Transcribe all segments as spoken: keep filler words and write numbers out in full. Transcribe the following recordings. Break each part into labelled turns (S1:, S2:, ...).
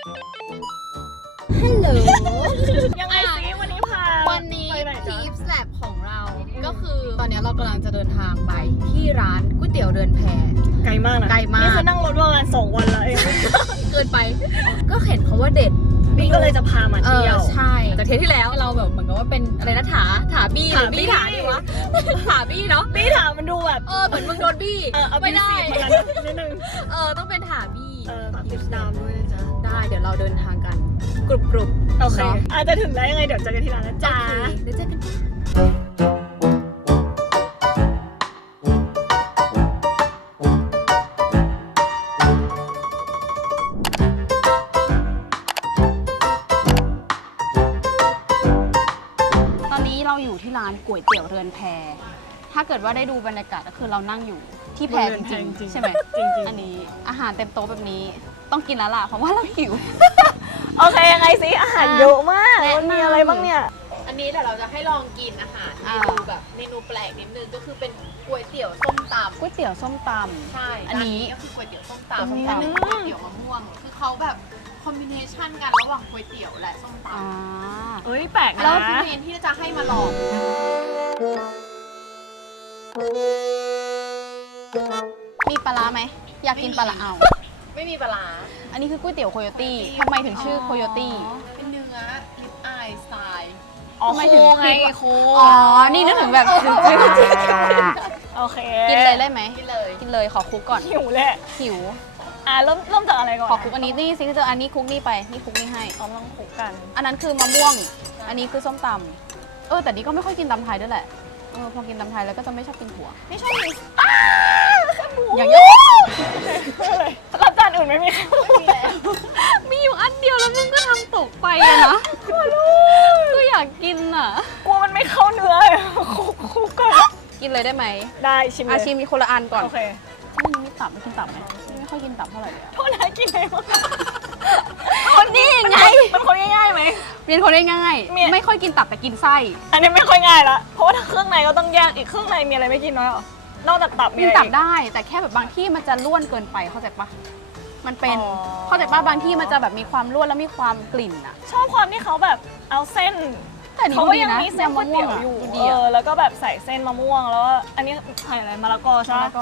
S1: ฮัลโหล
S2: ยังไงซิวันนี้พา
S1: วันนี้
S2: ไปไหน
S1: ที
S2: จ๊ะ
S1: ฟแลบของเราก็คือตอนนี้เรากำลังจะเดินทางไปที่ร้านก๋วยเตี๋ยวเรือนแพ
S2: ไกลมากนะ
S1: ไกลมาก
S2: นี่คือนั่งรถประมาณสองวันแล้วเอง
S1: เกินไป ก็เห็นเขาว่าเด็ด
S2: นี่ก็เลยจะพามา
S1: เอ
S2: เที่
S1: อ
S2: ยว
S1: ใช่แต่เทปที่แล้วเราแบบเหมือนกับว่าเป็นอะไรนะถาถาบี้หรือบี้ถาดีวะถาบี้เนาะ
S2: พี่ถามมันดูแบบ
S1: เออเหมือนมึงโดนบี้
S2: เออเอา
S1: ไม่ได้
S2: พิเศษมานิดนึง
S1: เออต้องเป็นถาบี้
S2: เออฝากติดตามด้วยนะจ๊ะ
S1: ได้เดี๋ยวเราเดินทางกันกรุบกรุบ
S2: โอเค
S1: เนาะ
S2: อาจจะถึงได้ยังไงเดี๋ยวเจอกันที่ร้านนะจ๊ะ
S1: โอเคเดี๋ยวเจอกันจ้าตอนนี้เราอยู่ที่ร้านก๋วยเตี๋ยวเรือนแพ ถ้าเกิดว่าได้ดูบรรยากาศก็คือเรานั่งอยู่ที่แพจริงๆใช่ไหม
S2: จริง
S1: อันนี้อาหารเต็มโต๊ะแบบนี้ต้องกินแล้วล่ะเพราะว่าเราหิว
S2: ๆโอเคยังไงซิอาหารเยอะมาก
S1: แนะนำ
S2: มันมีอะไรบ้างเนี่ย
S3: อันนี้เดี๋ยวเราจะให้ลองกินอาหารเม
S1: อ่า
S3: นูแบบเมนูแปลกนิดนึงก็คือเป็นก๋วยเตี๋ยวส้มตำ
S1: ก๋วยเตี๋ยวส้มต
S3: ใช่
S1: อันนี้
S3: ร้ก็คือก๋วยเตี๋ยวส้ม
S1: ส้ม
S3: ตำ
S1: ตำ
S3: อันนึงก๋วยเตี๋ยวมะม่วง คือเขาแบบคอมบิเนชันกันระหว่างก๋วยเตี๋ยวและส้ม
S1: ำ
S3: ต
S1: อ่า
S2: เอ้ยแปลก
S3: ำ
S2: นะ
S3: แล้วพี่เมนที่จะให้มาลอง
S1: มีปลาร้าไหมอยากกินปลาร้าเอา
S3: ไม่มีปลาร้า
S1: อันนี้คือก๋วยเตี๋ยวโคโยตี้ทำไมถึงชื่อโคโยตี้
S3: เป็นเนื้อลิปอายสไตล์
S2: อ๋อ
S1: ทำไม
S2: โค
S1: ถึง
S2: ไง
S1: คิดว่า
S2: โค
S1: อ๋อ นี่นึกถึงแบบจืด
S2: โอเค
S1: ๆกินเลยได้ไหม
S3: นี่เลย
S1: กินเลยขอคลุกก่อน
S2: หิวเลย
S1: หิว
S2: อ่ะเริ่มเริ่มจากอะไรก่อน
S1: ขอคลุกอันนี้นี่ซิกเจอร์อันนี้คลุกนี่ไปนี่คลุกนี่ให้
S2: เอาลองคลุกกัน
S1: อันนั้นคือมะม่วง อันนี้คือส้มตำเออแต่นี่ก็ไม่ค่อยกินตำไทยด้วยแหละเออพอกินตำไทยแล้วก็จะไม่ชอบกินถั่ว
S2: ไม่ชอบมี
S1: อย่างเงี้ย
S2: รับจานอื่นไม่มี
S3: ไม่มีแล้ว
S1: มีอยู่อันเดียวแล้วมึงก็ทำตกไปอะนะก็อยากกินอะ
S2: กลัวมันไม่เข้าเนื้อคลุกคลุกก่อน
S1: กินเลยได้ไหม
S2: ได้ชิมเล
S1: อาย ชิมมีคนละอันก่อน
S2: โอเค
S1: ไม่มีตับไม่กินตับไหมไม่ค่อยกินตับเท่าไหร่เลยอะ
S2: โทษนะกินอะไรบ้าง
S1: คนนี้ไง
S2: มันคนง่ายๆไหม
S1: เรียนคนได้ง่าย
S2: เมีย
S1: ไม่ค่อยกินตับแต่กินไส้
S2: อันนี้ไม่ค่อยง่ายละ เพราะว่าถ้าเครื่องในก็ต้องแยกอีกเครื่องในมีอะไรไม่กินน้อยหรอ นอกจากตับมี
S1: กิน
S2: อะไร
S1: ตับ
S2: อีก
S1: ได้แต่แค่แบบบางที่มันจะล้วนเกินไปเข้าใจปะมันเป็น
S2: อ๋อ
S1: เข้าใจปะบางที่มันจะแบบมีความล้วนแล้วมีความกลิ่นอะ
S2: ชอบความที่เขาแบบเอาเส้น
S1: แต่อันนี้
S2: เขา
S1: ดู
S2: ก็
S1: ดี
S2: ยัง
S1: นะ
S2: มีเส้นก๋วยเตี๋ยวอยู่
S1: ดูดี
S2: เอ
S1: อะ
S2: อ แล้วก็แบบใส่เส้นมะม่วงแล้วก็อันนี้ใส่อะไรมะละกอใช่ไหม
S1: แล้วก็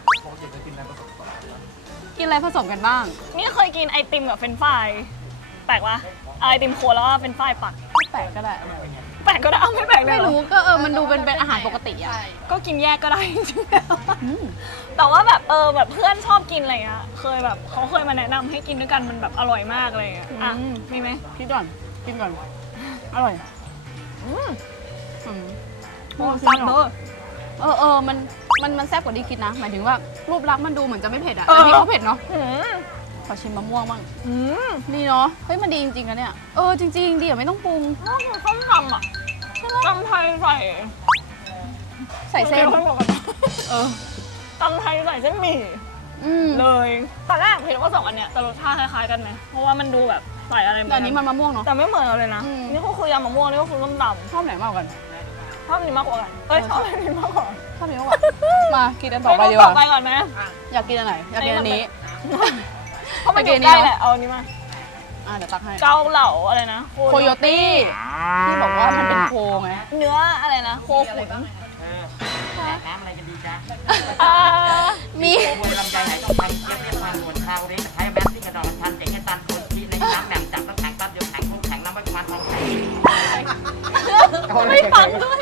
S1: กินอะไรผสมกันบ้าง
S2: นี่เคยกินไอติมกับเฟรนช์ฟรายแปลกวะเอาไอติมโคนแล้วก็เฟรนช์ฟรายปัก
S1: แปลกก็ได้
S2: แปลกก็ได้เอาไม่แปลกเลย
S1: ไม่
S2: เหอ
S1: รู้ก็เออมันดูเป็นเป็นอาหารปกติอะ
S3: ใช่
S2: ก็กินแยกก็ได้ จริง
S1: อืม
S2: ๆแต่ว่าแบบเออแบบเพื่อนชอบกินอะไรเงี้ยเคยแบบเขาเคยมาแนะนำให้กินด้วยกันมันแบบอร่อยมากอะไรเงี้ยอ่ะมีไหม
S1: คิดก่อนกินก่อนอร่อย
S2: อืม
S1: อืม
S2: โอ้ซับเนอะ
S1: เออเออมันมันมันแซ่บกว่าที่คิดนะ หมายถึงว่ารูปลักษณ์มันดูเหมือนจะไม่เผ็ดอะ
S2: เออ
S1: แต่นี่เขาเผ็ดเนาะ
S2: อืม
S1: ขอชิมมะม่วงบ้าง
S2: อืม
S1: ดีเนาะเฮ้ยมันดีจริงๆนะเนี่ยเออจริงๆดีอะไม่ต้องปรุง
S2: น่ากินส้มตำอ่ะตำไทยใส่
S1: ใส่เส้น
S2: ดี๋ยวให้บอกก่อน
S1: เออ
S2: ตำไทยใส่เส้นหมี่
S1: อืม
S2: เลยตอนแรกคิดว่าสองอันเนี้ยแต่รสชาติคล้ายๆกันไหมเพราะว่ามันดูแบบใส่อะไรเหมื
S1: แต่
S2: อ
S1: อัน
S2: น
S1: นี้
S2: กั
S1: มัน นมะม่วงเนาะ
S2: แต่ไม่เหมือนกันเลยนะ
S1: อืม
S2: นี่ก็คือยำมะม่วงนี่ก็คือส้มต
S1: ชอบไหนมากกว่ากัน
S2: ำชอบอันนี้มากกว่ากันเอ้ยชอบอันนี้มากกว่า
S1: ชอบนี้มากกว่ามากินอันต่อไปดีก
S2: ต่อ
S1: ว่า
S2: ไปก่อนไหม
S1: อยากกินอันไหนอยากกินอันนี้
S2: เพราะมันอ
S1: ไปกิ
S2: ยู่
S1: นอันนี้
S2: ใกล้
S1: เนอะ
S2: แหละเอาอันนี้มา
S1: อ่ะเดี๋ยวตักให้
S2: เกาเหลาอะไรนะ
S1: โคโยตี้ที่บอกว่ามันเป็นโคไง
S2: เนื้ออะไรนะโคขุน
S4: น้ำอะไรกันดีจ๊ะ
S2: อ่า
S1: มี
S4: โวยลำไยไหทองคำเจี๊ยบเรียบทางด่วนคาวเร่ใช้แมสที่กระดองทันเจ๋งให้ตันคนที่ในน้ำแหม่มจับน้ำแข็งปั๊บเดียวแข็งคงแข็งน้ำมันควันทองแข็ง
S2: ไม่ฟังด้วย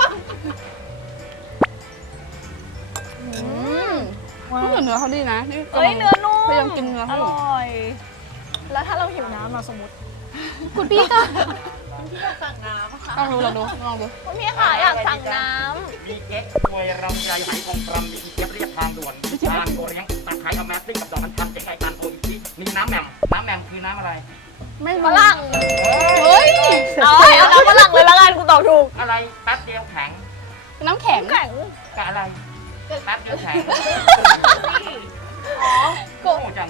S1: อืมเขาเหมือนเนื้อเขาดีนะนี่
S2: เอ้ยเนื้อนุ่ม
S1: พยายามกินเนื้อ
S2: อ
S1: เขาอยู่
S2: ร่อย แล้วถ้าเราหิวน้ำเราสมมติ
S1: คุณพี่ก็
S3: ที่จะสั่งน้ำอะค่ะ
S1: ลองดูลองดูลองดู
S2: คุณพี่ค่ะอยากสั่งน้
S4: มีเก๊กโวยลำไยไหทองคำมีเจี๊ยบเรียบทางด่วนทางโกเลี้ยงตะไคร้เอาแมสที่กระดองทันเจ๋งให้ตันคนที่มีน้ำแหม่มน้ำแหม่มคือน้ำอะไร
S1: ไม่
S2: ำฝ
S1: รู้
S2: รั่ง
S1: เฮ้ย
S2: เอาเอาน้ำฝรั่งเลยละกันกูตอบถูก
S4: อะไรแป๊บเดียวแข็ง
S1: น้ำแข็ง
S2: แข็ง
S4: กับอะไรแป๊บเดียวแข็ง
S2: อ๋อ
S4: โง่จัง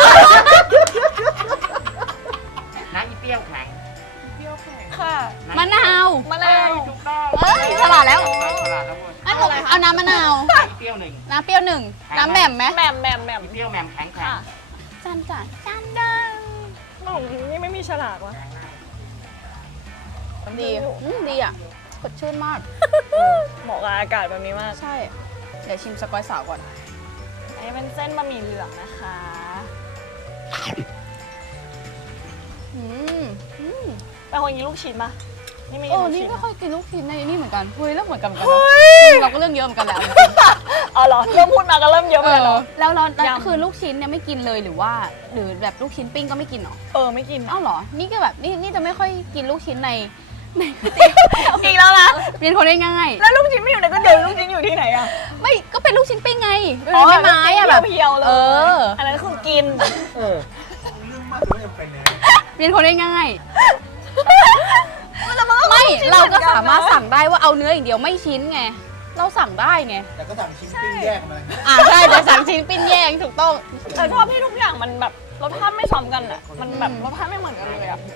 S4: น้ำอีเปรี้ยวแข็ง
S2: ค่ะ
S1: มะนาว
S2: มะนาว
S4: ถูกต้อง
S1: เอ้ยฉลาดแล้ว
S4: ฉลาดแล้วเว้ย
S1: อันบอกเอาน้ำมะนาว
S4: น้ำอีเปรี้ยวหนึ่ง
S1: น้ำเปรี้ยวหนึ่งน้ำแหม่มไหม
S2: แหม่มแหม่มแหม่ม
S4: อีเปรี้ยวแหม่มแข็งแข็ง
S2: ค่ะ
S1: จานจ้ะจานดัง
S2: หนูฉลากวะ
S1: ดีอืมดีอ่ะสดชื่นมาก
S2: เหมาะกับอากาศแบบนี้มาก
S1: ใช่ เดี๋ยวชิมสกอยสาวก่อน
S2: อันนี้เป็นเส้นบะหมี่เหลืองนะคะ
S1: อืมอืม
S2: เป็นคนกินลูกชิ้นปะนี่ไม่กิ
S1: โอ้
S2: นลูก
S1: นี่
S2: ชิ้น
S1: ไม่
S2: นะ
S1: ค่อยกินลูกชิ้นในนี่เหมือนกันเฮ้ยเริ่มเหมือนกันเหมือนกันนะเราก็เรื่องเยอะเหมือนกันแล้ว
S2: อ๋อเหรอเริ่มพูดมาก็เริ่มเยอะเหมือนกันเนาะ
S1: แล้วเราแล้ว
S2: ยำ
S1: คือลูกชิ้นเนี่ยไม่กินเลยหรือว่า หรือแบบลูกชิ้นปิ้งก็ไม่กินเหรอ
S2: เออไม่กิน
S1: อ้าวเหรอ นี่ก็แบบนี่นี่จะไม่ค่อยกินลูกชิ้นในใน
S2: อีกแล้วนะ
S1: เป็นคนได้ง่าย
S2: แล้วลูกชิ้นไม่อยู่ในก๋วยเตี๋ยวลูกชิ้นอยู่ที่ไหนอะ
S1: ไม่ก็เป็นลูกชิ้นปิ้งไง
S2: อ๋อ
S1: ไม้ไม้อะแบบ
S2: เพียวๆเลย
S1: เออ
S2: อันนั้นคือกิน
S4: เออ
S1: เป็นคนได้ง่ายไม่เราก็สามารถสั่งได้ว่าเอาเนื้ออย่างเดียวไม่ชิ้นไงเราสั่งได้ไง
S5: แต่ก็สั่งชิ้นปิ้งแยกมา
S1: อ่าใช่แต่สั่งชิ้นปิ้งแยกถูกต้อง
S2: แต่ชอบที่ทุกอย่างมันแบบรสชาติไม่ซ้ำกันอะมันแบบรสชาติไม่เหมือนกันเลยอะ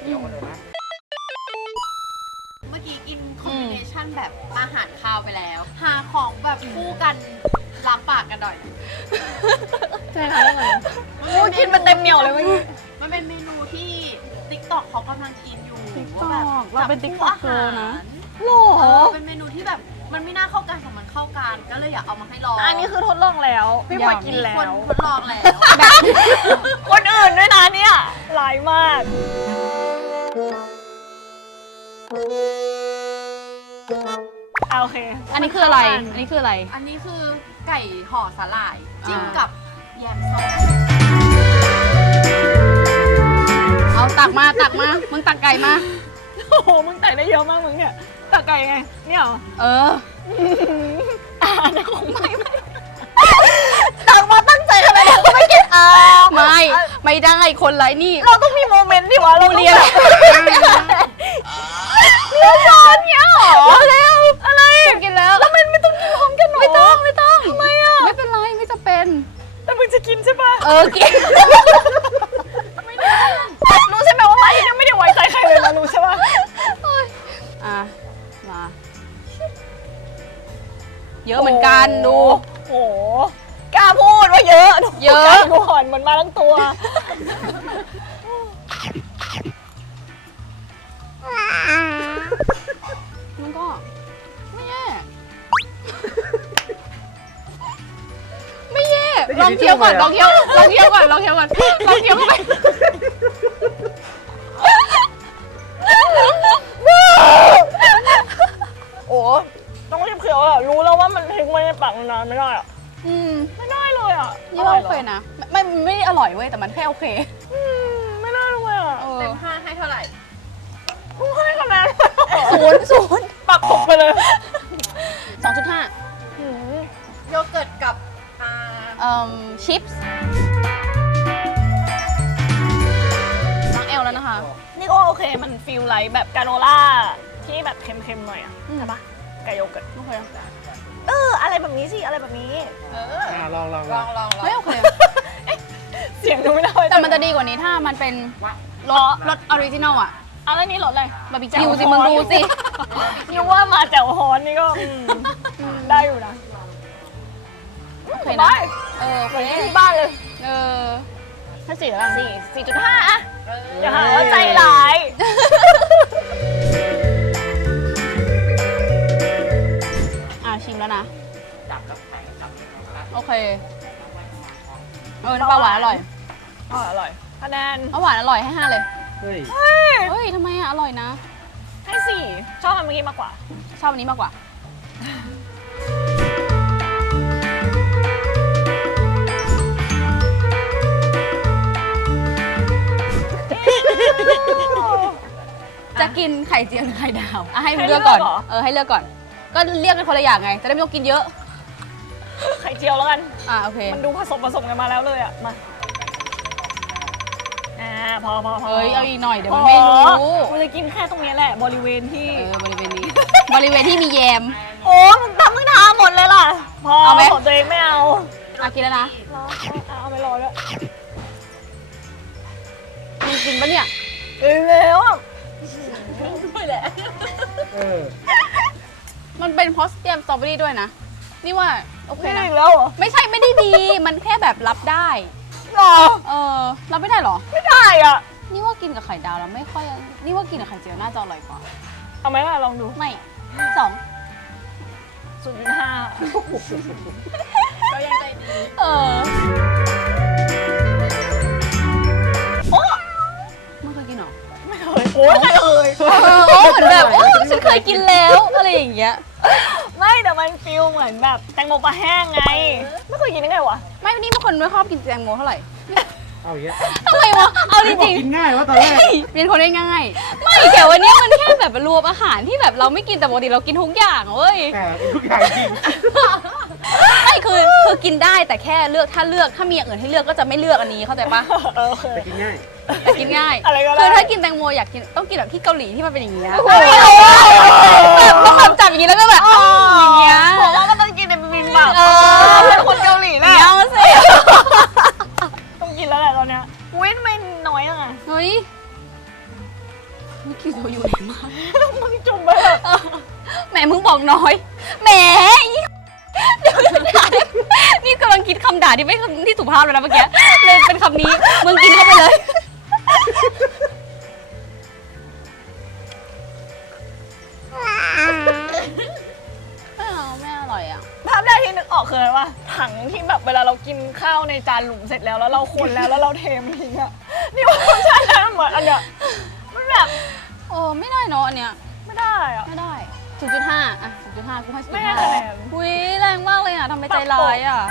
S3: เมื่อกี้กินคอมบิเนชันแบบอาหารคาวไปแล้ว หาของแบบคู่กันล้างปากกันหน่อย
S1: ใช่ค่ะ
S2: โอ้กินมันเต็มเหนียวเลยเมื่อกี้
S3: มันเป็นเมนูที่ ติ๊กต็อกเขากำลังกินอยู่
S1: TikTok
S3: ว่าแบบ
S1: เราเป็น
S3: จับคู่อาหาร
S1: TikToker นะ
S2: หร
S3: เอ
S2: อ
S3: อเป็นเมนูที่แบบมันไม่น่าเข้ากันแต่มันเข้ากันก็เลยอยากเอามาให้ลอง
S2: อันนี้คือทดลองแล้วพี่พลอยกิน
S3: มี
S2: แล้
S3: คน
S2: ว
S3: ทดลองแล้ว
S2: คนอื่นด้วยนะเนี่ยหลายมากอ่ะโอเค
S1: อันนี้คืออะไร อันนี้คืออะไร
S3: อันนี้คือไก่ห่อสาหร่ายจิ้ม
S1: อ่า
S3: กับแยมส้ม
S1: เอาตักมาตักมา มึงตักไก่มา
S2: โอ้โหมึงแต่งได้เยอะมากมึงเนี่ยตักไก่ไงเนี่ยเหรอ
S1: เออ
S2: อ่านะคงไม่ไม่ตักมาตั้งใจขนาดนี้ก็ไม่กินอ่า
S1: ไม่ ไม่ได้คนไรนี่
S2: เราต้องมีโมเมนต์ดิวะเรา
S1: เรียน
S2: เรียนสอนเนี่ยเหรอ
S1: แล้วอะไรกินแล้วแล้วมันไม่ต้องกินพร้อมกันหรอไม่ต้องไม่ต้องทำไมอ่ะไม่เป็นไรไม่จำเป็น
S2: แต่มึงจะกินใช่ปะ
S1: เออกิน
S2: รู้ใช่ไหมว่าไม่ยังไม่ได้ไว้ใจใครเลยนะรู้ใช่ปะ
S1: อ่ะมาเยอะเหมือนกันดู
S2: โอ้โหกล้าพูดว่าเยอะ
S1: เยอะ
S2: ไก่ก่อนมันมาทั้งตัว
S1: มันก็ไม่แย่ไม่แย่ลองเคี้ยวก่อนลองเคี้ยวลองเคี้ยวก่อนลองเคี้ยวก่อนลองเคี้ยวเข้าไป
S2: โอ้ต้องรีบเคี้ยวอะรู้แล้วว่ามันทิ้งไว้ในปากนานไม่ได้อะ
S1: อืม
S2: ไม่ได้เลยอะ
S1: นี่ว่าโอเคนะไม่ไม่ไม่ได้อร่อยเว้ยแต่มันแค่โอเค
S2: อืมไม่ได้เลยอะ
S1: เออ
S3: เต็มห้าให้เท่าไหร่
S2: กูให้คะแนน
S1: ศูนย์ศูนย์
S2: ปักตกไปเลย
S1: สองจุดห้า
S2: อืม
S3: โยเกิร์ตกับอ่า
S1: เอ่อชิปส์ล้างแอลแล้วนะคะ
S2: นี่ก็โอเคมันฟีลไลท์แบบกาโนล่าที่แบบเค็มๆหน่อยอะ
S1: อืม
S2: ใช่ปะไก่โยเกิร์ต
S1: โอเค
S2: เอออะไรแบบนี้สิอะไรแบบนี้
S3: เออ
S5: อ่ะลองลอง
S3: ล
S5: ล
S3: อ
S5: อง ง
S3: ลองลอง
S1: เฮ้ยโอเค
S2: เสียงดูไม่ได้
S1: แต่มันจะดีกว่านี้ถ้ามันเป็นรสรสออริจินอลอะ
S2: อะไรนี่รสอะไร
S1: บาร์บีคิวสิมึงดูสิ
S2: ยูว่ามาแจ่วฮอนนี่ก็อืมอืมได้อยู่นะ
S1: โอเค
S2: ได้
S1: นะเออโอ
S2: เหมือน
S1: เค
S2: ที่บ้านเลย
S1: เออถ้าสี่แล้วกัน
S2: สี่สี่จุดห้าอะอย่าหาว่าใจร้าย
S1: อ่ะชิมแล้วนะ
S4: จับแล้วแข็งจับ
S1: โอเค เออน้ำปลาหวานอร่อย
S2: อร่อยอร่อยคะแนน
S1: เอาหวานอร่อยให้ห้าเลย
S5: เฮ้ย
S1: เฮ้ยทำไมอ่ะ อร่อยนะ
S2: ให้สี่ชอบอันเมื่อกี้มากกว่า
S1: ชอบอันนี้มากกว่า จะกินไข่เจียวหรือไข่ดาวอ่ะให้มึงเลือกก่อน เออให้เลือกก่อน ก็เรียกกันคนละอย่างไง จะได้ไม่ต้องกินเยอะ
S2: ไข่เจียวแล้วกัน
S1: อ่ะโอเค
S2: มันดูผสมผสมกันมาแล้วเลยอ่ะ มา อ่าพอพอพอ
S1: เฮ้ยเอาอีกหน่อยเดี๋ยวมันไม่รู้
S2: กูจะกินแค่ตรงนี้แหละ บริเวณที่
S1: เออบริเวณนี้ บริเวณที่มีแยม
S2: โอ้มึงทำมึงทาหมดเลยล่ะ พอ
S1: เอาไหม
S2: ของตัวเองไม่เอา
S1: อ่ะกินแล้วนะ
S2: รอเอาเอาไปรอด้วย
S1: มึงกินปะเนี่ย
S2: เอ้ยแล้วอ่ะ
S5: เออ
S1: มันเป็นเพราะเตรียมสตรอเบอรี่ด้วยนะ นี่ว่าโอเค
S2: ไม่ได้
S1: นะ
S2: อีกแล้วเหรอ
S1: ไม่ใช่ไม่ได้ดี มันแค่แบบรับได้
S2: หรอ
S1: เออรับไม่ได้เหรอ
S2: ไม่ได้อ่ะ
S1: นี่ว่ากินกับไข่ดาวแล้วไม่ค่อยนี่ว่ากินกับไข่เจียวน่าจะอร่อยกว่า
S2: เอาไหมล่ะลองดู
S1: ไม่สอง
S2: ศูนย์จุดห้า
S3: ก็ยังใจดี
S1: เออ
S2: โอ้
S1: ไม่เคยกินหรอ
S2: ไม่เคยโอ้ยไม่เคย
S1: เออโอ้เหมือนแบบโอ้ฉันเคยกินแล้วอะไรอย่างเงี้ย
S2: ไม่แต่มันฟิลเหมือนแบบแตงโมปลาแห้งไง ไม่เคยกินได้ไงวะ
S1: ไม่นี่เป็นคนไม่ชอบกินแตงโมเท่าไหร่
S5: เอาอย่างเงี้ย
S1: ทำไมวะเอาจริง
S5: กินง่ายวะตอนแรก
S1: ๆเป็นคนได้ง่ายไม่แต่วันนี้มันแค่แบบรวมอาหารที่แบบเราไม่กินแต่ปกติเรากินทุกอย่างเว้ย
S5: แต่ทุกอย่างจริง
S1: ไม่คือคือกินได้แต่แค่เลือกถ้าเลือกถ้ามีอย่างอื่นให้เลือกก็จะไม่เลือกอันนี้เข้าใจปะ
S2: เออโอเค
S5: แต่กินง่าย
S1: แต่กินง่าย
S2: อะไรก็ได้
S1: คือถ้ากินแตงโมอยากกินต้องกินแบบที่เกาหลีที่มันเป็นอย่างเงี้ยแบบต้องแบบจับอย่างงี้แล้วก็แบบอ๋ออย่างเงี้ย
S2: ผมว่าก็ต้องกินในบินบับ
S1: เออ
S2: เป็นคนเกาหลีแหละ
S1: เดี๋ยวสิ
S2: ต้องกินแล้วแหละตอนเนี้ยอุ้ยทำไมน้อยอ่ะ
S1: เฮ้ยนี่กินโซยูแรงมาก
S2: มึงจุ่มไปแบบ
S1: แหมมึงบอกน้อยแหมอีเดี๋ยวด่านี่กำลังคิดคำด่าที่ไม่ที่สุภาพเลยนะเมื่อกี้เลยเป็นคำนี้มึงกินเข้าไปเลยไม่เอาไม่อร่อยอ่ะ
S2: ภาพแรกที่นึกออกคืออะไรวะถังที่แบบเวลาเรากินข้าวในจานหลุมเสร็จแล้วแล้วเราคนแล้วแล้วเราเทมันทิ้งอะนี่ว่าใช่ใช่เหมือนอันเนี้ยมันแบบ
S1: โอ้ไม่ได้เนาะอันเนี้ย
S2: ไม่ได้อะ
S1: ไม่ได้ศูนย์จุดห้าอ่ะศูนย์จุดห้ากูให้ศูนย์
S2: ไม่
S1: จุด
S2: ให้
S1: ห้า
S2: คะแนน
S1: อุ้ยแรงมากเลยอ่ะทำไมใจร้ายอ่ะ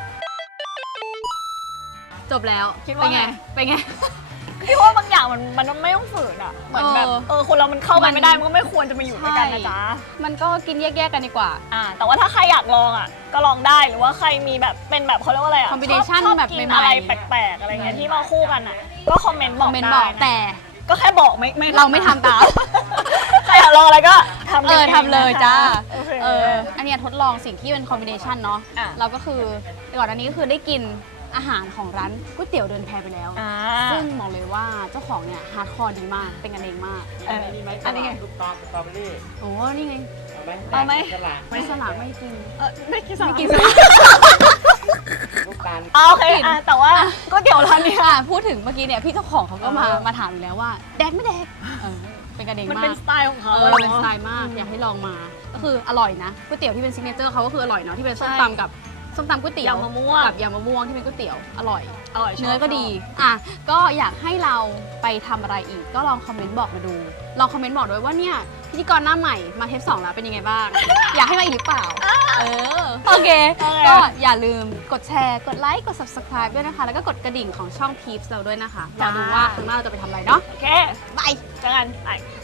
S1: จบแล้ว
S2: คิด
S1: เป็
S2: ว่าน
S1: ไง
S2: ไง
S1: เป็นไง
S2: พี่ว่าบางอย่างมันมันไม่ต้องฝืนอะเหมือนแบบ
S1: เออ
S2: เออคนเรามันเข้ากั
S1: มัน น
S2: ไม่ได้มันก็ไม่ควรจะมาอยู่ด้วยกันนะจ๊ะ
S1: มันก็กินแยกๆกันดีกว่า
S2: อ่าแต่ว่าถ้าใครอยากลองอ่ะก็ลองได้หรือว่าใครมีแบบเป็นแบบเขาเรียกว่าอะไรอ่ะ
S1: combination
S2: ชอบ
S1: แบบ
S2: กิน
S1: ใหม่ๆ
S2: อะไรแปลกๆอะไรเงี้ยที่มาคู่กันอ่ะก็คอมเมนต์
S1: ค
S2: บ
S1: อ
S2: อ
S1: ม
S2: ก
S1: เมนต์บ
S2: ได้
S1: อก
S2: นะ
S1: แต่
S2: ก็แค่บอกไม่ไม่
S1: เราไม่ทำตาม
S2: ใครอยากลองอะไรก็ทำ
S1: เออ
S2: กันง
S1: ทำเลยจ้า
S2: โอเค
S1: เออ อันเนี้ยทดลองสิ่งที่เป็นคอมบิเนชันเนาะ
S2: อ่ะ
S1: เราก็คือก่อนอันนี้ก็คือได้กินอาหารของร้านก๋วยเตี๋ยวเดินแพไปแล้ว
S2: อ่า
S1: ซึ่งบอกเลยว่าเจ้าของเนี่ยฮาร์ดคอร์ดีมาก เป็นกันเองมาก
S2: เออ
S5: มีไหม
S2: อันนี้ไง
S5: ลูกตาลสตรอเบอรี่
S1: โอ้นี่ไง
S5: เอาไหม
S2: เอาไหม
S5: สลัด
S1: ไม่สลัดไม่กิน
S2: เออไม่กินสลัด
S1: ไม่กิน
S5: ลูกตาล
S2: อ่าโอเคอ่ะแต่ว่าก๋วยเตี๋ยวร้านเนี้ย
S1: อ่ะพูดถึงเมื่อกี้เนี่ยพี่เจ้าของเขาก็มา
S2: เออ
S1: มาถามอยู่แล้วว่าแดกไม่แดกเออเป็นกันเอง
S2: มัน
S1: มา
S2: เป็น
S1: ก
S2: สไตล์ของเขา
S1: เออ
S2: อะ
S1: เป็นส
S2: เนาะ
S1: ไตล์มากอยากให้ลองมา ก็คืออร่อยนะก๋วยเตี๋ยวที่เป็นซิกเนเจอร์เขาก็คืออร่อยเนาะที่เป็นส้ม
S2: ใช่
S1: ตำกับส้มตำก๋วยเตี๋ยวย
S2: ำมะม่วง
S1: กับยำมะม่วงที่เป็นก๋วยเตี๋ยวอร่อย
S2: อร่อยชบ
S1: เนื้อก็ดีอ่ะก็อยากให้เราไปทำอะไรอีก ก็ลองคอมเมนต์บอกมาดู ลองคอมเมนต์บอกด้วยว่าเนี่ยพิธีกรหน้าใหม่มาเทปสองแล้วเป็นยังไงบ้าง อยากให้มาอีกหรือเปล่า เออ โอเค ก็อย่าลืมกดแชร์ กดไลค์ กด subscribe ด้วยนะคะ แล้วก็กดกระดิ่งของช่อง Peeps เราด้วยนะคะรอดูว่าข้างหน้าเราจะไปทำอะไรเนาะ
S2: โอเค
S1: บาย
S2: เจอกันไป